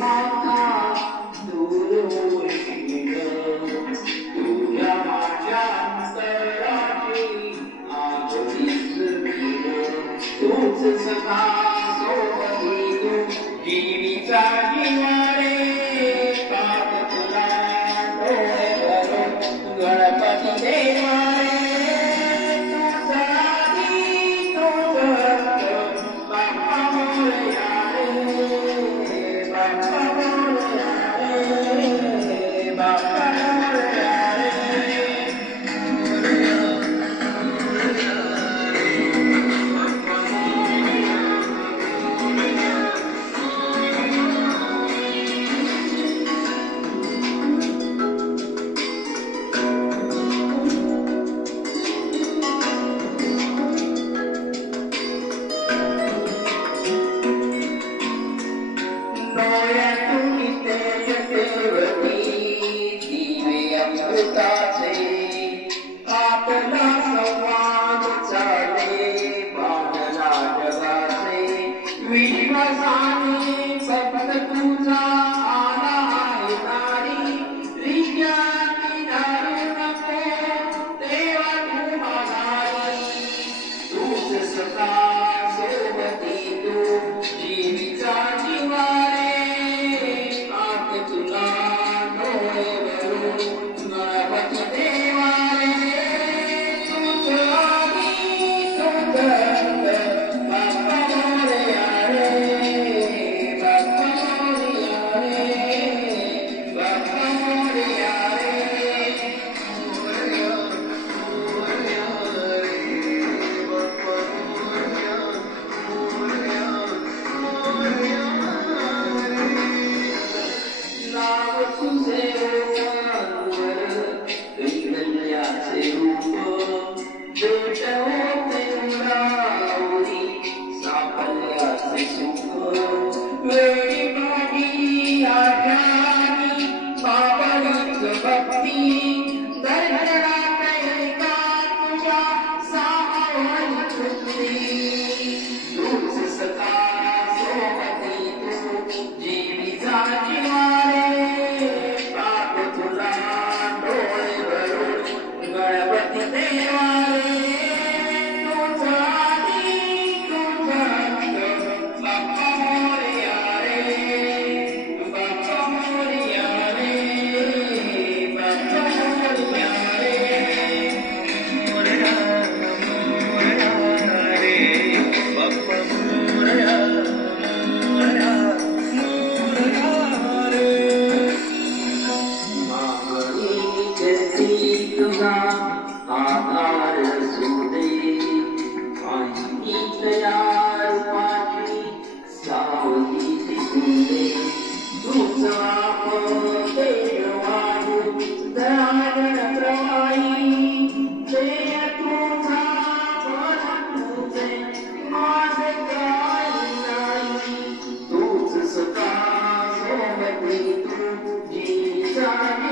माता दूर होईल ग तुझ्या माझ्या अंतराची आजच तूच सदा सोबती तू जीवीचा जीवारे पाप तुला डोळे भरून गणपती देवा आपला संवाद चाले बांधला जगाचे विश्वासाने फक्त तुझा आला आहे तारी विज्ञानी धारू नको देवा तू माघारी तूच सदा सोबती तू जीवीचा जीवारे आत तुला डोळे भरून गणपती देवा आधार सुदे पाहिनी तयार पाठी सावली दिसुदे तुझा देवानु दयाळण प्रवाही जय तुझा तुझे माझे काही नाही तूच सदा सोबती तू जीविता